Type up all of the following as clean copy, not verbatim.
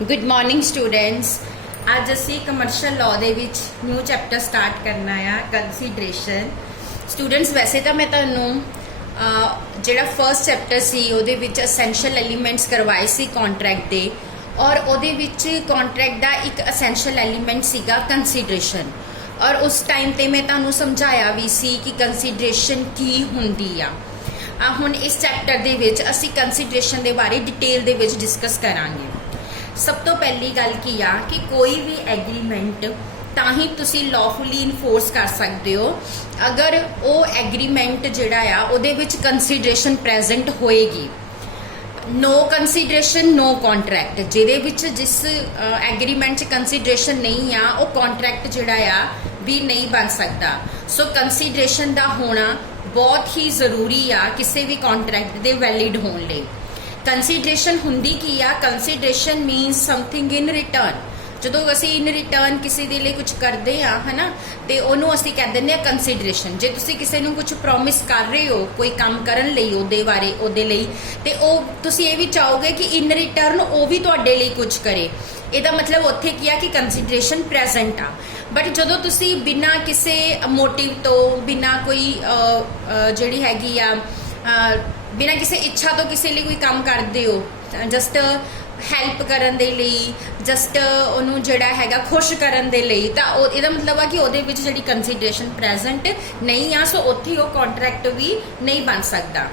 Good morning students. आज असी commercial law they which new chapter start करना है कंसीडरेशन। स्टूडेंट्स वैसे तो मैं तुहानूं जिहड़ा फर्स्ट चैप्टर सी उहदे विच असैंशियल एलीमेंट्स करवाए सी कॉन्ट्रैक्ट दे, और उहदे विच कॉन्ट्रैक्ट दा एक असैंशियल एलीमेंट सीगा कंसीडरेशन। और उस टाइम ते मैं तुहानूं समझाया भी सी कि कंसीडरेशन की हुंदी आ। हुण इस चैप्टर दे विच असी कंसीडरेशन दे बारे डिटेल दे विच डिस्कस करांगे। सब तो पहली गल की आ कि कोई भी एग्रीमेंट ਤਾਂ ਹੀ ਤੁਸੀਂ ਲॉफुली इनफोर्स कर सकते हो अगर वो एग्रीमेंट जिहड़ा आ ਉਹਦੇ ਵਿੱਚ कंसीडरेशन प्रेजेंट होएगी। नो कंसीडरेशन नो कॉन्ट्रैक्ट, ਜਿਹਦੇ ਵਿੱਚ जिस एग्रीमेंट 'ਚ कंसीडरेशन नहीं आ वो कॉन्ट्रैक्ट जिहड़ा आ भी नहीं बन सकता। सो कंसीडरेशन ਦਾ होना बहुत ही ਜ਼ਰੂਰੀ ਆ ਕਿਸੇ ਵੀ कॉन्ट्रैक्ट ਦੇ वैलिड होने ਲਈ। कंसीडरेशन हुंदी की आ, consideration means something in return. ਜਦੋਂ ਅਸੀਂ ਇਨ ਰਿਟਰਨ ਕਿਸੇ ਦੇ ਲਈ ਕੁਝ ਕਰਦੇ ਆ ਹੈ ਨਾ, ਤੇ ਉਹਨੂੰ ਅਸੀਂ ਕਹਿ ਦਿੰਦੇ ਆ ਕੰਸੀਡਰੇਸ਼ਨ। ਜੇ ਤੁਸੀਂ ਕਿਸੇ ਨੂੰ ਕੁਝ ਪ੍ਰੋਮਿਸ ਕਰ ਰਹੇ ਹੋ ਕੋਈ ਕੰਮ ਕਰਨ ਲਈ ਉਹਦੇ ਬਾਰੇ ਉਹਦੇ ਲਈ, ਤੇ ਉਹ ਤੁਸੀਂ ਇਹ ਵੀ ਚਾਹੋਗੇ ਕਿ ਇਨ ਰਿਟਰਨ ਉਹ ਵੀ ਤੁਹਾਡੇ ਲਈ ਕੁਝ ਕਰੇ, ਇਹਦਾ ਮਤਲਬ ਉੱਥੇ ਕੀ ਆ ਕਿ ਕੰਸੀਡਰੇਸ਼ਨ ਪ੍ਰੈਜ਼ੈਂਟ ਆ। ਬਟ ਜਦੋਂ ਤੁਸੀਂ ਬਿਨਾਂ ਕਿਸੇ ਮੋਟਿਵ ਤੋਂ, ਬਿਨਾਂ ਕੋਈ ਜਿਹੜੀ ਹੈਗੀ ਆ ਬਿਨਾਂ ਕਿਸੇ ਇੱਛਾ ਤੋਂ ਕਿਸੇ ਲਈ ਕੋਈ ਕੰਮ ਕਰਦੇ ਹੋ, ਜਸਟ ਹੈਲਪ ਕਰਨ ਦੇ ਲਈ, ਜਸਟ ਉਹਨੂੰ ਜਿਹੜਾ ਹੈਗਾ ਖੁਸ਼ ਕਰਨ ਦੇ ਲਈ, ਤਾਂ ਉਹ ਇਹਦਾ ਮਤਲਬ ਆ ਕਿ ਉਹਦੇ ਵਿੱਚ ਜਿਹੜੀ ਕੰਸੀਡਰੇਸ਼ਨ ਪ੍ਰੈਜ਼ੈਂਟ ਨਹੀਂ ਆ। ਸੋ ਉੱਥੇ ਉਹ ਕੌਂਟਰੈਕਟ ਵੀ ਨਹੀਂ ਬਣ ਸਕਦਾ।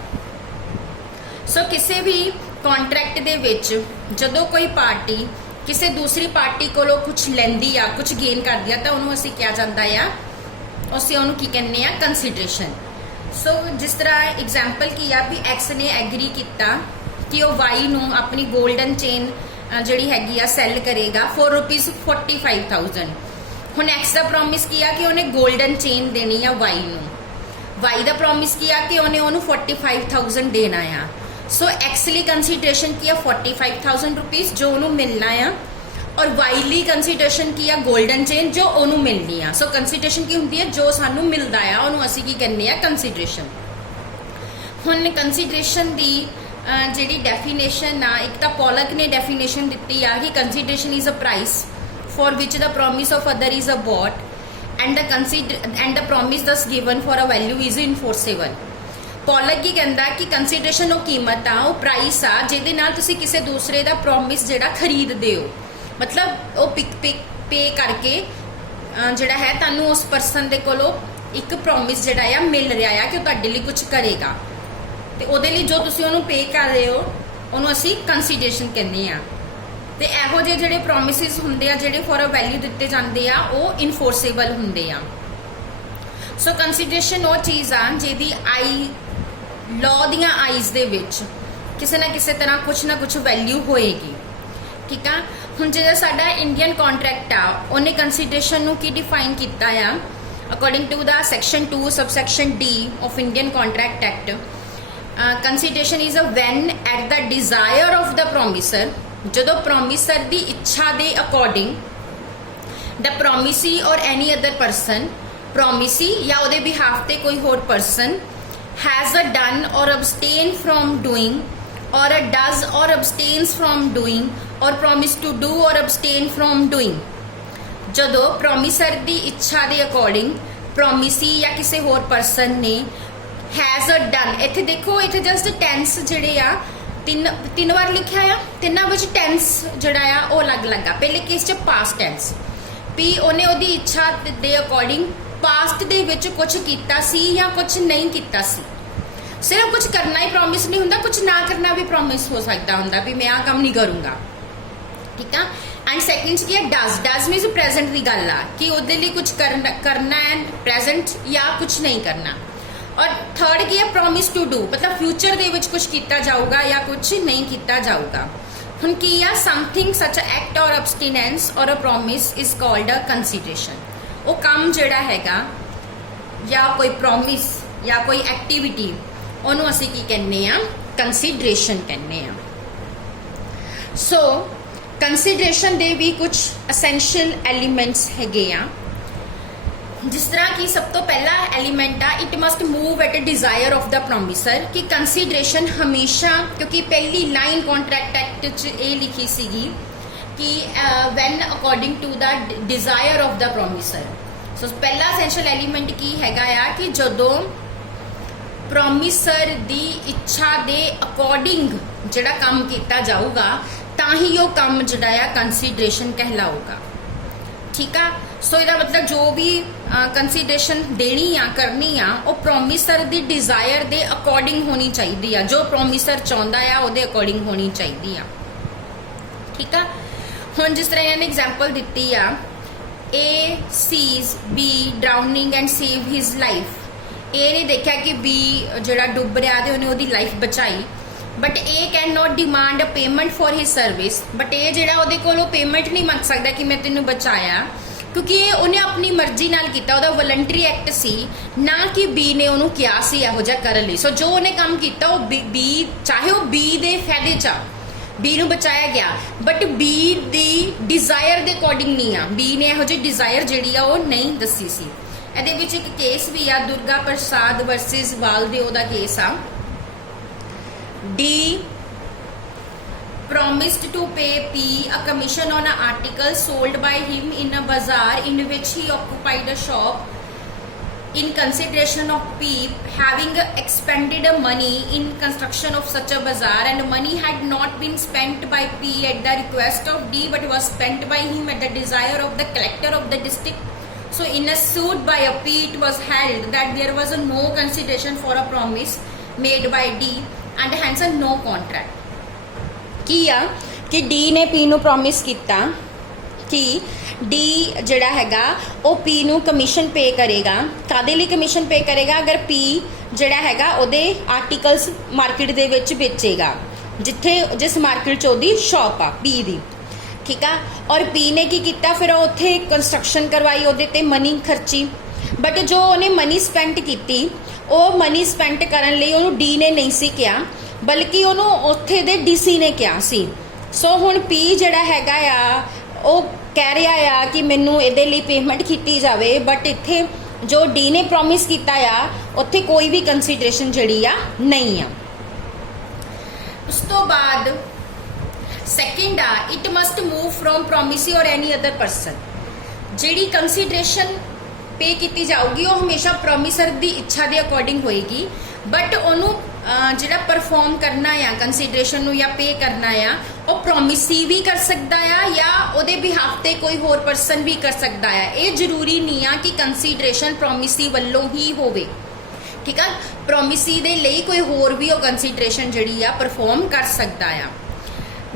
ਸੋ ਕਿਸੇ ਵੀ ਕੌਂਟਰੈਕਟ ਦੇ ਵਿੱਚ ਜਦੋਂ ਕੋਈ ਪਾਰਟੀ ਕਿਸੇ ਦੂਸਰੀ ਪਾਰਟੀ ਕੋਲੋਂ ਕੁਝ ਲੈਂਦੀ ਆ, ਕੁਝ ਗੇਨ ਕਰਦੀ ਆ, ਤਾਂ ਉਹਨੂੰ ਅਸੀਂ ਕਿਹਾ ਜਾਂਦਾ ਆ, ਅਸੀਂ ਉਹਨੂੰ ਕੀ ਕਹਿੰਦੇ ਆ, ਕੰਸੀਡਰੇਸ਼ਨ। ਸੋ ਜਿਸ ਤਰ੍ਹਾਂ ਐਗਜ਼ਾਮਪਲ ਕੀ ਆ ਵੀ ਐਕਸ ਨੇ ਐਗਰੀ ਕੀਤਾ कि वो वाई नूं अपनी गोल्डन चेन जिहड़ी हैगी आ सैल करेगा फॉर ₹45,000। हुण एक्स का प्रॉमिस किया कि उन्हें गोल्डन चेन देनी आ वाई नूं, वाई का प्रॉमिस किया कि उन्हें उन्होंने 45,000 देना आ। सो एक्स ली कंसीडरेशन किया ₹45,000 जो उन्होंने मिलना आ, और वाई ली कंसीडरेशन किया गोल्डन चेन जो उन्होंने मिलनी आ। सो कंसीडरेशन की होंगी है जो सानू मिलता है उन्होंने असीं की कहने आ कंसीडरेशन। हुण कंसीडरेशन की ਜਿਹੜੀ ਡੈਫੀਨੇਸ਼ਨ ਆ, ਇੱਕ ਤਾਂ ਪੋਲਕ ਨੇ ਡੈਫੀਨੇਸ਼ਨ ਦਿੱਤੀ ਆ ਕਿ consideration is a price for which the promise of other is a bought and the promise thus given for a value is enforceable. Pollock ਕੀ ਕਹਿੰਦਾ ਕਿ ਕੰਸੀਡਰੇਸ਼ਨ ਉਹ ਕੀਮਤ ਆ, ਉਹ ਪ੍ਰਾਈਸ ਆ ਜਿਹਦੇ ਨਾਲ ਤੁਸੀਂ ਕਿਸੇ ਦੂਸਰੇ ਦਾ ਪ੍ਰੋਮਿਸ ਜਿਹੜਾ ਖਰੀਦਦੇ ਹੋ। ਮਤਲਬ ਉਹ ਪੇ ਕਰਕੇ ਜਿਹੜਾ ਹੈ ਤੁਹਾਨੂੰ ਉਸ ਪਰਸਨ ਦੇ ਕੋਲੋਂ ਇੱਕ ਪ੍ਰੋਮਿਸ ਜਿਹੜਾ ਆ ਮਿਲ ਰਿਹਾ ਆ ਕਿ ਉਹ ਤੁਹਾਡੇ ਲਈ ਕੁਝ ਕਰੇਗਾ, ਤੇ ਉਹਦੇ ਲਈ ਜੋ ਤੁਸੀਂ ਉਹਨੂੰ ਪੇ ਕਰ ਰਹੇ ਹੋ ਉਹਨੂੰ ਅਸੀਂ ਕੰਸੀਡਰੇਸ਼ਨ ਕਹਿੰਦੇ ਆ। ਤੇ ਇਹੋ ਜਿਹੇ ਜਿਹੜੇ ਪ੍ਰੋਮਿਸਿਸ ਹੁੰਦੇ ਆ ਜਿਹੜੇ ਫॉर ਅ ਵੈਲਿਊ ਦਿੱਤੇ ਜਾਂਦੇ ਆ ਉਹ ਇਨਫੋਰਸੇਬਲ ਹੁੰਦੇ ਆ। ਸੋ ਕੰਸੀਡਰੇਸ਼ਨ ਉਹ ਚੀਜ਼ ਆ ਜਿਹਦੀ ਲਾਅ ਦੀਆਂ ਆਈਜ਼ ਦੇ ਵਿੱਚ ਕਿਸੇ ਨਾ ਕਿਸੇ ਤਰ੍ਹਾਂ ਕੁਝ ਨਾ ਕੁਝ ਵੈਲਿਊ ਹੋਏਗੀ। ਠੀਕ ਆ। ਹੁਣ ਜਿਹੜਾ ਸਾਡਾ ਇੰਡੀਅਨ ਕੰਟਰੈਕਟ ਆ ਉਹਨੇ ਕੰਸੀਡਰੇਸ਼ਨ ਨੂੰ ਕੀ ਡਿਫਾਈਨ ਕੀਤਾ ਆ, according to the section 2 subsection D of Indian contract act. Consideration is a when at the desire of the promisor, जो प्रोमिसर की इच्छा के अकॉर्डिंग द प्रोमिसी और एनी अदर परसन, प्रोमिसी या उहदे बिहाफ ते कोई होर परसन हैज़ अ डन और अबसटेन फ्रॉम डूइंग, और अ डज और अबसटेन्स फ्रॉम डूइंग, और प्रोमिस टू डू और अबसटेन फ्रॉम डूइंग। जो प्रोमिसर की इच्छा के अकॉर्डिंग प्रोमिसी या किसी होर परसन ने हैज़ अ डन, इत्थे देखो इत्थे जस्ट टेंस जिहड़े आ तीन बार लिखिया आ, तिन्नां विच टेंस जिहड़ा आ वो अलग अलग आ। पहले केस च पास्ट टेंस भी उहने उहदी इच्छा दे अकॉर्डिंग पास्ट दे विच कुछ कीता सी या कुछ नहीं कीता सी। सिर्फ कुछ करना ही प्रॉमिस नहीं हुंदा, कुछ ना करना भी प्रॉमिस हो सकता हुंदा भी मैं आ काम नहीं करूँगा। ठीक है। एंड सैकेंड की है डज, डज मीनस प्रेजेंट की गल आ कि उहदे लई कुछ करना है प्रेजेंट या कुछ नहीं करना। और थर्ड की है प्रॉमिस टू डू, मतलब फ्यूचर दे विच कुछ किया जाऊगा या कुछ नहीं किया जाऊगा। हुण की आ समथिंग सच एक्ट और अबसटीनेंस और a promise is called a consideration. वो काम जिहड़ा हैगा या कोई प्रॉमिस या कोई एक्टिविटी उहनूं असीं की कहने आ, कंसीडरेशन कहने आ। सो कंसीडरेशन दे भी कुछ असैंशियल एलीमेंट्स हैगे आ, जिस तरह कि सब तो पहला एलीमेंट आ it must move at a desire of the promisor कि कंसीडरेशन हमेशा, क्योंकि पहली लाइन कॉन्ट्रैक्ट एक्ट च ये लिखी सीगी कि when according to the desire of the promiser। सो पहला essential element की हैगा आ कि जदों ਪ੍ਰੋਮਿਸਰ ਦੀ ਇੱਛਾ ਦੇ ਅਕੋਰਡਿੰਗ ਜਿਹੜਾ ਕੰਮ ਕੀਤਾ ਜਾਊਗਾ ਤਾਂ ਹੀ ਉਹ ਕੰਮ ਜਿਹੜਾ ਆ ਕੰਸੀਡਰੇਸ਼ਨ ਕਹਿਲਾਊਗਾ। ਠੀਕ ਆ। ਸੋ ਇਹਦਾ ਮਤਲਬ ਜੋ ਵੀ ਕੰਸੀਡਰੇਸ਼ਨ ਦੇਣੀ ਆ ਕਰਨੀ ਆ ਉਹ ਪ੍ਰੋਮਿਸਰ ਦੀ ਡਿਜ਼ਾਇਰ ਦੇ ਅਕੋਰਡਿੰਗ ਹੋਣੀ ਚਾਹੀਦੀ ਆ, ਜੋ ਪ੍ਰੋਮਿਸਰ ਚਾਹੁੰਦਾ ਆ ਉਹਦੇ ਅਕੋਰਡਿੰਗ ਹੋਣੀ ਚਾਹੀਦੀ ਆ। ਠੀਕ ਆ। ਹੁਣ ਜਿਸ ਤਰ੍ਹਾਂ ਇਹਨਾਂ ਨੇ ਐਗਜ਼ਾਮਪਲ ਦਿੱਤੀ ਆ, A sees B drowning and save his life। ए ने देखा कि बी जड़ा डुब रहा है उन्हें ओदी लाइफ बचाई, but he can not demand a payment for his service. But he जड़ा ओदे कोलों पेमेंट नहीं मंग सकता कि मैं तेनू बचाया, क्योंकि उन्हें अपनी मर्जी नाल कीता, ओदा वॉलंटरी एक्ट सी, ना कि बी ने उन्होंने किया सी इहो जिहा करन लई। सो जो उन्हें काम कीता वो बी चाहे वो बी दे फायदे चा बी नू बचाया गया, but be the Dzire they according नहीं आ, बी ने इहो जी डिजायर जिहड़ी आ वो नहीं दसी सी। ਇਹਦੇ ਵਿੱਚ ਇੱਕ ਕੇਸ ਵੀ ਆ, ਦੁਰਗਾ ਪ੍ਰਸਾਦ ਵਰਸਸ ਵਾਲਦੇਓ ਦਾ ਕੇਸ ਆ। D promised to pay P a commission on an article sold by him in a bazaar in which he occupied a shop in consideration of P having expended money in construction of such a bazaar, and money had not been spent by P at the request of D but was spent by him at the desire of the collector of the district. So in a suit by a P it was held that there was a no consideration for a promise made by D and hence a no contract। ਕੀ ਆ ਕਿ D ਨੇ P ਨੂੰ promise ਕੀਤਾ ਕਿ D ਜਿਹੜਾ ਹੈਗਾ ਉਹ P ਨੂੰ ਕਮਿਸ਼ਨ ਪੇ ਕਰੇਗਾ। ਕਾਦੇ ਲਈ ਕਮਿਸ਼ਨ ਪੇ ਕਰੇਗਾ? ਅਗਰ P ਜਿਹੜਾ ਹੈਗਾ ਉਹਦੇ ਆਰਟੀਕਲਸ ਮਾਰਕੀਟ ਦੇ ਵਿੱਚ ਵੇਚੇਗਾ, ਜਿੱਥੇ ਜਿਸ ਮਾਰਕੀਟ 'ਚ ਉਹਦੀ ਸ਼ਾਪ ਆ P ਦੀ। ठीक है। और पी ने की किया, फिर उत्थे कंस्ट्रक्शन करवाई, ਉਹਦੇ ਤੇ मनी खर्ची, बट जो उन्हें मनी स्पेंट की वो मनी स्पेंट करने ਲਈ ਉਹਨੂੰ डी ने नहीं सी किया, बल्कि ਉਹਨੂੰ ਉੱਥੇ ਦੇ ਡੀਸੀ ने किया सी। सो ਹੁਣ पी ਜਿਹੜਾ ਹੈਗਾ ਆ ਉਹ ਕਹਿ ਰਿਹਾ ਆ ਕਿ ਮੈਨੂੰ ਇਹਦੇ ਲਈ ਪੇਮੈਂਟ ਕੀਤੀ ਜਾਵੇ, बट ਇੱਥੇ जो डी ने ਪ੍ਰੋਮਿਸ ਕੀਤਾ ਆ ਉੱਥੇ ਕੋਈ ਵੀ ਕੰਸੀਡਰੇਸ਼ਨ ਜਿਹੜੀ ਆ ਨਹੀਂ ਆ। ਉਸ ਤੋਂ ਬਾਅਦ ਸੈਕਿੰਡ ਆ, ਇਟ ਮਸਟ ਮੂਵ ਫਰੋਮ ਪ੍ਰੋਮਿਸੀ ਔਰ ਐਨੀ ਅਦਰ ਪਰਸਨ। ਜਿਹੜੀ ਕੰਸੀਡਰੇਸ਼ਨ ਪੇ ਕੀਤੀ ਜਾਊਗੀ ਉਹ ਹਮੇਸ਼ਾ ਪ੍ਰੋਮਿਸਰ ਦੀ ਇੱਛਾ ਦੇ ਅਕੋਰਡਿੰਗ ਹੋਏਗੀ, ਬਟ ਉਹਨੂੰ ਜਿਹੜਾ ਪਰਫਾਰਮ ਕਰਨਾ ਆ ਕੰਸੀਡਰੇਸ਼ਨ ਨੂੰ ਜਾਂ ਪੇ ਕਰਨਾ ਆ ਉਹ ਪ੍ਰੋਮਿਸੀ ਵੀ ਕਰ ਸਕਦਾ ਆ ਜਾਂ ਉਹਦੇ ਬਿਹਾਫ ਤੇ ਕੋਈ ਹੋਰ ਪਰਸਨ ਵੀ ਕਰ ਸਕਦਾ ਆ। ਇਹ ਜ਼ਰੂਰੀ ਨਹੀਂ ਆ ਕਿ ਕੰਸੀਡਰੇਸ਼ਨ ਪ੍ਰੋਮਿਸੀ ਵੱਲੋਂ ਹੀ ਹੋਵੇ। ਠੀਕ ਆ। ਪ੍ਰੋਮਿਸੀ ਦੇ ਲਈ ਕੋਈ ਹੋਰ ਵੀ ਉਹ ਕੰਸੀਡਰੇਸ਼ਨ ਜਿਹੜੀ ਆ ਪਰਫਾਰਮ ਕਰ ਸਕਦਾ ਆ।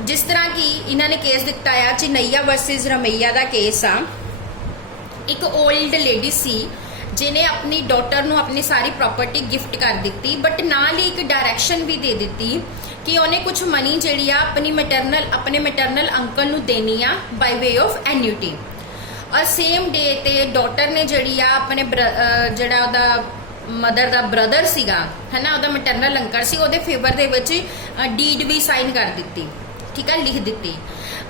जिस तरह कि इन्होंने केस दिता है चिन्नैया वर्सेस रमैया का केस आ। एक ओल्ड लेडी सी जिन्हें अपनी डॉटर ਨੂੰ अपनी सारी प्रॉपर्टी गिफ्ट कर दी, बट नाल ही एक डायरैक्शन भी दे दी कि उन्हें कुछ मनी जी अपने मैटरनल अंकल ਨੂੰ देनी आ बाय वे ऑफ एन्यूटी। और सेम डे ते डॉटर ने जी अपने जड़ा ਉਹਦਾ मदर का ब्रदर सीगा है ना, ਉਹਦਾ मैटरनल अंकल सी, ਉਹਦੇ फेवर ਦੇ ਵਿੱਚ ਡੀਡ ਵੀ ਸਾਈਨ कर दी। ठीक है, लिख दी।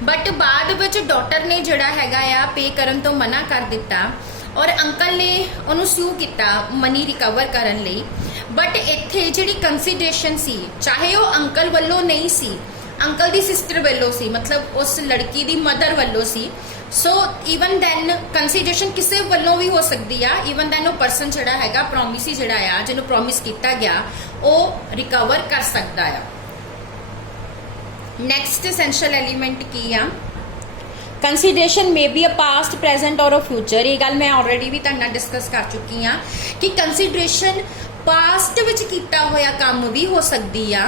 बट बाद विच डॉटर ने जड़ा हैगा आ पे करन तो मना कर दिता और अंकल ने उन्होंने स्यू किया मनी रिकवर करन लई। बट इत्थे जिहड़ी कंसीडरेशन सी चाहे वो अंकल वल्लों नहीं सी, अंकल दी सिस्टर वल्लों सी, मतलब उस लड़की दी मदर वल्लों सी। सो ईवन दैन कंसीडरेशन किसी वल्लों भी हो सकती है। ईवन दैन वो परसन जिहड़ा हैगा प्रॉमिसी जिहड़ा आ जिन्होंने प्रॉमिस किया गया वो रिकवर कर सकता है। नैक्सट एसेंशियल एलीमेंट की आ, consideration may be a past present और अ फ्यूचर। ये गल मैं ऑलरेडी भी तुहाडे नाल डिस्कस कर चुकी हाँ कि कंसीडरेशन पास्ट विच कीता होया काम भी हो सकती आ,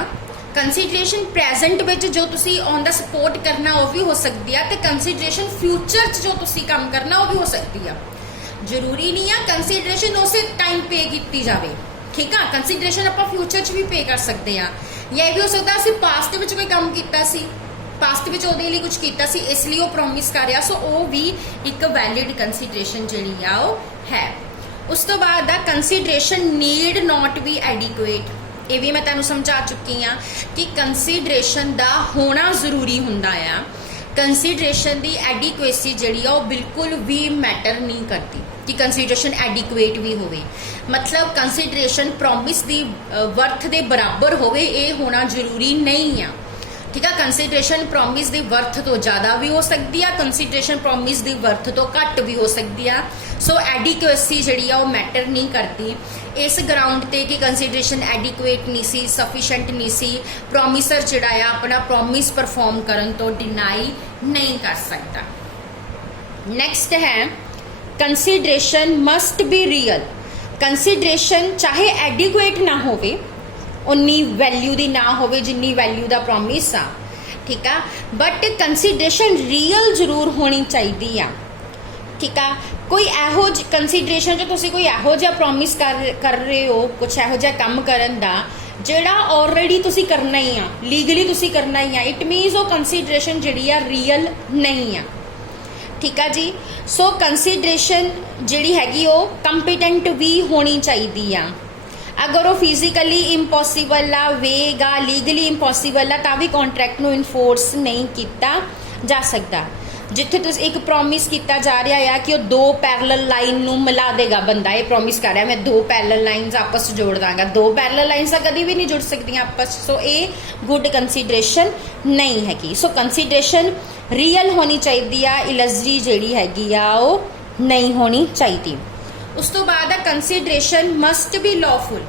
कंसीडरेशन प्रेजेंट विच जो तुसी ऑन द सपोर्ट करना वो भी हो सकती है, तो कंसीडरेशन फ्यूचर जो तुसी काम करना वो भी हो सकती है। जरूरी नहीं है कंसीडरेशन उस टाइम पे की जाए। ठीक है, कंसीडरेशन आप फ्यूचर च भी पे कर सकते हैं, या भी हो सकता है पास्ट में कोई काम किया सी, पास्ट में ਉਹਦੇ ਲਈ कुछ किया सी इसलिए वो प्रॉमिस कर रहा, सो वो भी एक वैलिड कंसीडरेशन जी है। उस तो बाद consideration need not be adequate. ये भी मैं तुहानू समझा चुकी हाँ कि कंसीडरेशन का होना जरूरी हुंदा आ। कंसीडरेशन की एडिक्वेसी जी बिल्कुल भी मैटर नहीं करती कि कंसीडरेशन एडिक्वेट भी होवे, मतलब कंसीडरेशन प्रॉमिस की वर्थ के बराबर होवे ये होना जरूरी नहीं आ। ठीक है। कंसीडरेशन प्रॉमिस की वर्थ तो ज़्यादा भी हो सकती है, कंसीडरेशन प्रॉमिस की वर्थ तो घट भी हो सकती है। सो एडिक्वेसी जी मैटर नहीं करती इस ग्राउंड ते कि कंसीडरेशन एडिक्वेट नहीं सी, सफिशेंट नहीं सी, प्रॉमिसर जिहड़ा अपना प्रॉमिस परफॉर्म करन तो डिनाई नहीं कर सकता। नैक्सट है consideration must be real. Consideration चाहे एडिक्वेट ना होवे, उन्नी वैल्यू दी ना होवे जिन्नी वैल्यू दा प्रॉमिस आ, ठीक है, बट कंसीडरेशन रियल जरूर होनी चाहिए आ, ठीक है। कोई एहो कंसीडरेशन जो तुसी कोई एहो जिहा प्रॉमिस कर रहे हो, कुछ एहो जिहा काम करन दा जिहड़ा ऑलरेडी तुसी करना ही आ, लीगली तुसी करना ही आ, इट मीनस वो कंसीडरेशन जिहड़ी आ रियल नहीं आ, ठीक है जी। सो कंसीडरेशन जिहड़ी हैगी वो कंपीटेंट भी होनी चाहिए आ। अगर वो फिजिकली इंपॉसिबल आ, वेग आ, लीगली इंपॉसिबल आ, तां भी कॉन्ट्रैक्ट नूं इनफोर्स नहीं किया जा सकता। जिथे तुम एक प्रॉमिस किया जा रहा है कि वो दो पैरल लाइन नूं मिला देगा, बंदा ये प्रॉमिस कर रहा है मैं दो पैरल लाइन्स आपस जोड़ दांगा, दो पैरल लाइन्स कभी भी नहीं जुड़ सकती आपस। सो ये गुड कंसीडरेशन नहीं हैगी। सो कंसीडरेशन रियल होनी चाहिए आ, इलजरी जिहड़ी हैगी आ वो नहीं होनी चाहिए। उस तो बाद consideration must be lawful.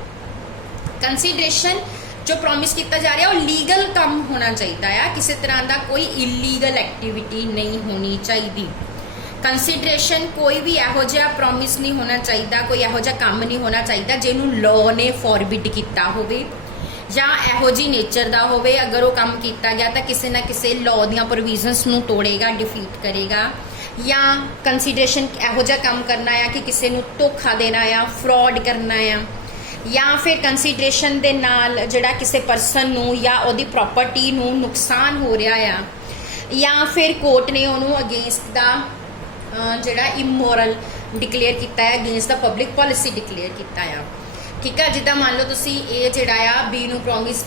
Consideration जो प्रॉमिस किया जा रहा है वो लीगल काम होना चाहिए है, किसी तरह का कोई इलीगल एक्टिविटी नहीं होनी चाहिए। कंसीडरेशन कोई भी यहो जिहा प्रॉमिस नहीं होना चाहिए, कोई यहो जिहा काम नहीं होना चाहिए जिन्हों लॉ ने फॉरबिड किया होवे या यहो जी नेचर का होवे। अगर वो काम किया गया तो किसी ना किसी लॉ दियां प्रोविजनस नूं तोड़ेगा, डिफीट करेगा, या कंसीडरेशन यहो जिहा काम करना है कि किसी नूं धोखा देना आ, फ्रॉड करना आ, या फिर कंसीडरेशन दे नाल जिहड़ा किसी परसन नूं या उहदी प्रॉपर्टी नूं नुकसान हो रहा आ, या फिर कोर्ट ने उन्होंने अगेंस्ट दा जिहड़ा इमोरल डिकलेयर किया है, against the public policy declare किया है, ठीक है। जिद्दां मान लो तुसी ये जिहड़ा आ बी नूं प्रॉमिस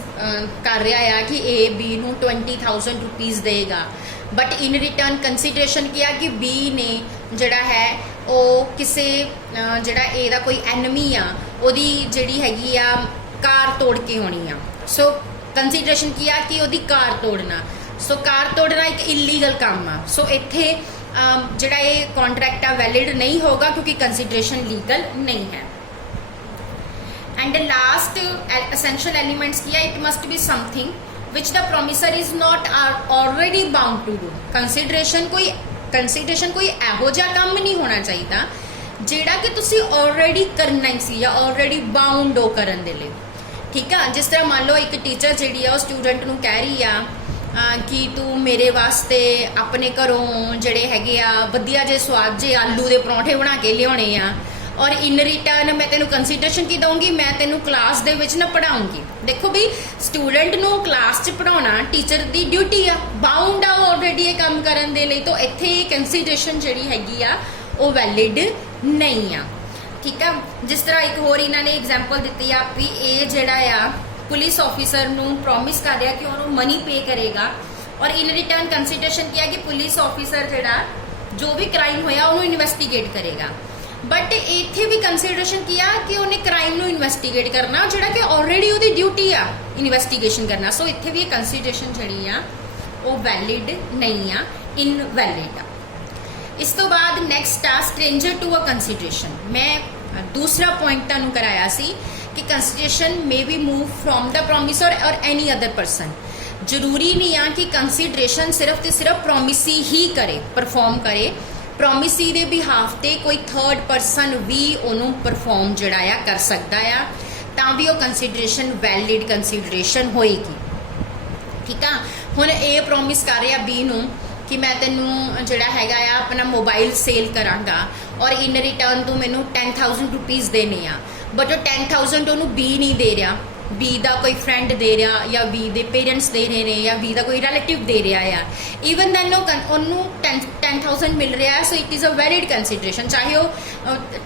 कर रहा है कि ए बी नूं 20,000 रुपीज़ देगा, बट इन रिटर्न कंसीडरेशन किया कि बी ने जिहड़ा है वो किसी जिहड़ा ए दा कोई एनमी आ ओदी जिहड़ी हैगी आ कार तोड़ के होनी आ। सो कंसीडरेशन किया कि ओदी कार तोड़ना, सो कार तोड़ना एक इलीगल काम आ। सो इत्थे जिहड़ा ये कॉन्ट्रैक्ट आ वैलिड नहीं होगा क्योंकि कंसीडरेशन लीगल नहीं है। एंड लास्ट एसेंशियल एलिमेंट्स किया, it must be something which the promisor is not already bound to do. Consideration कोई एहो जिहा काम नहीं होना चाहिए जिहड़ा कि तुसी ऑलरेडी करना ही सी या ऑलरेडी बाउंड हो करन दे लई, ठीक है। जिस तरह मान लो एक टीचर जिहड़ी आ स्टूडेंट नूं कह रही आ कि तू मेरे वास्ते अपने घरों जिहड़े हैगे आ वधिया जे स्वाद जे आलू दे परौंठे बना के लियाउने आ, और इन रिटर्न मैं तेनों कंसीडरेशन की दूंगी, मैं तेनों क्लास दे विच ना पढ़ाऊंगी। देखो भी स्टूडेंट नूं क्लास च पढ़ाउणा टीचर दी ड्यूटी आ, बाउंड आ ऑलरेडी ये काम करन दे लई, तो इत्थे कंसीडरेशन जिहड़ी हैगी आ वो वैलिड नहीं आ, ठीक है। जिस तरह एक होर इन्हां ने एग्जाम्पल दित्ती आ भी ये जिहड़ा आ पुलिस ऑफिसर नूं प्रॉमिस कर रहा कि उन्होंने मनी पे करेगा, और इन रिटर्न कंसीडरेशन किया कि पुलिस ऑफिसर जिहड़ा जो भी क्राइम होया उन्होंने इन्वेस्टिगेट करेगा, बट इत्थे भी कंसीडरेशन किया कि उन्हें क्राइम नूं इन्वेस्टिगेट करना जिहड़ा कि ऑलरेडी उहदी ड्यूटी आ इन्वेस्टिगेशन करना। सो इत्थे भी कंसीडरेशन जिहड़ी आ वो वैलिड नहीं आ, इनवैलिड आ। इस तो बाद नैक्सट आ स्ट्रेंजर टू अ कंसीडरेशन। मैं दूसरा पॉइंट तुहानूं कराया सी कि consideration may be move from the promisor और एनी अदर परसन। जरूरी नहीं आ कि कंसीडरेशन सिर्फ तो सिर्फ प्रॉमिसी ही करे, परफॉर्म करे, प्रॉमिसी दे बिहाफ ते कोई थर्ड परसन भी उन्होंने परफॉर्म जड़ा कर सकता है, तां भी वो कंसीडरेशन वैलिड कंसीडरेशन होएगी, ठीक है। हुण ये प्रॉमिस कर रहा बी नूं कि मैं तेनों जड़ा हैगा आ अपना मोबाइल सेल करांगा और इन रिटर्न तू मैनू 10,000 रुपीज़ देने आ, बट वो 10,000 उन्होंने बी नहीं दे रहा, बी का कोई फ्रेंड दे रहा या बी के पेरेंट्स दे रहे हैं या बी का कोई रिलेटिव दे रहा है, ईवन दैन उन्होंने 10,000 मिल रहा है। So it is a valid consideration, चाहे वो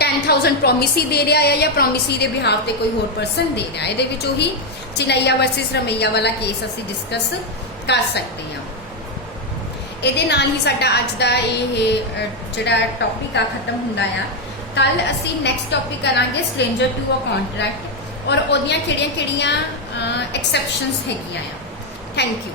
10,000 प्रॉमिसी दे रहा है या प्रॉमिसी के बिहाफ से कोई होर परसन दे रहा है। ये ही चिनैया वर्सिस रमैया वाला केस असी डिस्कस कर सकते हैं। ये नाल ही साडा अज का ये जिहड़ा टॉपिक आ खत्म हुंदा आ। कल असी नैक्सट टॉपिक करांगे स्ट्रेंजर टू अ कॉन्ट्रैक्ट और उहदियां किहड़ियां-किहड़ियां एक्सैप्शनस हैगियां आ। Thank you.